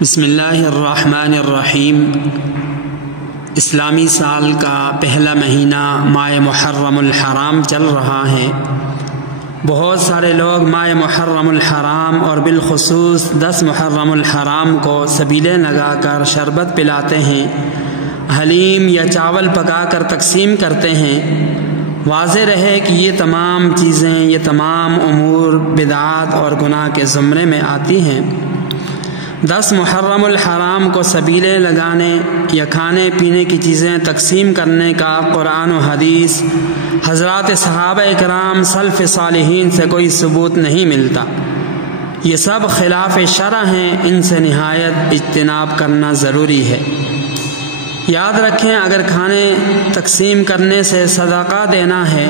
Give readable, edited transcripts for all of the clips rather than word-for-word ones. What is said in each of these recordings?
بسم اللہ الرحمن الرحیم۔ اسلامی سال کا پہلا مہینہ ماہ محرم الحرام چل رہا ہے۔ بہت سارے لوگ ماہ محرم الحرام اور بالخصوص 10 محرم الحرام کو سبیلیں لگا کر شربت پلاتے ہیں، حلیم یا چاول پکا کر تقسیم کرتے ہیں۔ واضح رہے کہ یہ تمام چیزیں، یہ تمام امور بدعات اور گناہ کے زمرے میں آتی ہیں۔ 10 محرم الحرام کو سبیلیں لگانے یا کھانے پینے کی چیزیں تقسیم کرنے کا قرآن و حدیث، حضرات صحابہ اکرام سلف صالحین سے کوئی ثبوت نہیں ملتا۔ یہ سب خلاف شرع ہیں، ان سے نہایت اجتناب کرنا ضروری ہے۔ یاد رکھیں، اگر کھانے تقسیم کرنے سے صدقہ دینا ہے،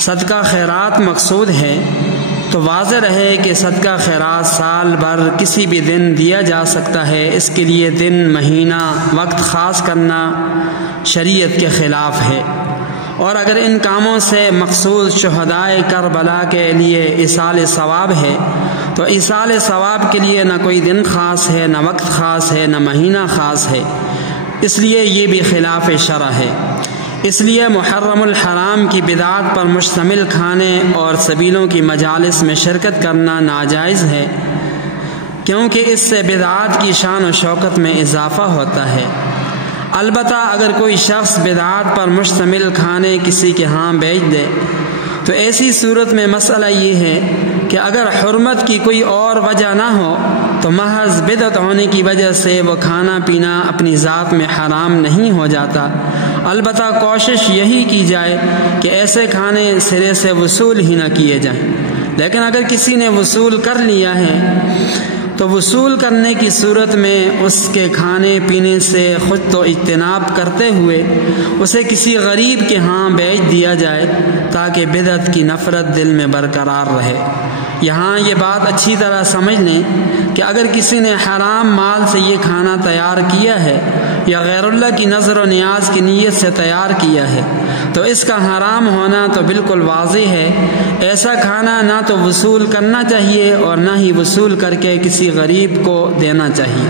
صدقہ خیرات مقصود ہے، تو واضح رہے کہ صدقہ خیرات سال بھر کسی بھی دن دیا جا سکتا ہے۔ اس کے لیے دن، مہینہ، وقت خاص کرنا شریعت کے خلاف ہے۔ اور اگر ان کاموں سے مقصود شہدائے کربلا کے لیے ایصال ثواب ہے، تو ایصال ثواب کے لیے نہ کوئی دن خاص ہے، نہ وقت خاص ہے، نہ مہینہ خاص ہے، اس لیے یہ بھی خلاف شرع ہے۔ اس لیے محرم الحرام کی بدعات پر مشتمل کھانے اور سبیلوں کی مجالس میں شرکت کرنا ناجائز ہے، کیونکہ اس سے بدعات کی شان و شوکت میں اضافہ ہوتا ہے۔ البتہ اگر کوئی شخص بدعات پر مشتمل کھانے کسی کے ہاں بیچ دے، تو ایسی صورت میں مسئلہ یہ ہے کہ اگر حرمت کی کوئی اور وجہ نہ ہو تو محض بدعت ہونے کی وجہ سے وہ کھانا پینا اپنی ذات میں حرام نہیں ہو جاتا۔ البتہ کوشش یہی کی جائے کہ ایسے کھانے سرے سے وصول ہی نہ کیے جائیں۔ لیکن اگر کسی نے وصول کر لیا ہے تو وصول کرنے کی صورت میں اس کے کھانے پینے سے خود تو اجتناب کرتے ہوئے اسے کسی غریب کے ہاں بیچ دیا جائے، تاکہ بدعت کی نفرت دل میں برقرار رہے۔ یہاں یہ بات اچھی طرح سمجھ لیں کہ اگر کسی نے حرام مال سے یہ کھانا تیار کیا ہے یا غیر اللہ کی نظر و نیاز کی نیت سے تیار کیا ہے، تو اس کا حرام ہونا تو بالکل واضح ہے۔ ایسا کھانا نہ تو وصول کرنا چاہیے اور نہ ہی وصول کر کے کسی غریب کو دینا چاہیے۔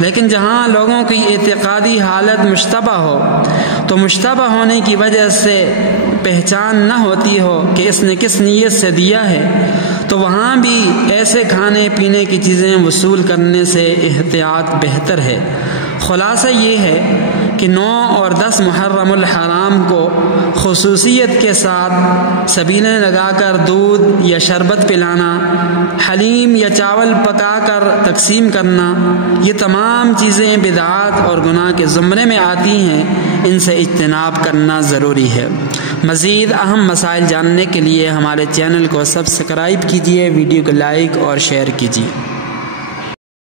لیکن جہاں لوگوں کی اعتقادی حالت مشتبہ ہو، تو مشتبہ ہونے کی وجہ سے پہچان نہ ہوتی ہو کہ اس نے کس نیت سے دیا ہے، تو وہاں بھی ایسے کھانے پینے کی چیزیں وصول کرنے سے احتیاط بہتر ہے۔ خلاصہ یہ ہے کہ 9 اور 10 محرم الحرام کو خصوصیت کے ساتھ سبیلیں لگا کر دودھ یا شربت پلانا، حلیم یا چاول پکا کر تقسیم کرنا، یہ تمام چیزیں بدعات اور گناہ کے زمرے میں آتی ہیں، ان سے اجتناب کرنا ضروری ہے۔ مزید اہم مسائل جاننے کے لیے ہمارے چینل کو سبسکرائب کیجیے، ویڈیو کو لائک اور شیئر کیجیے۔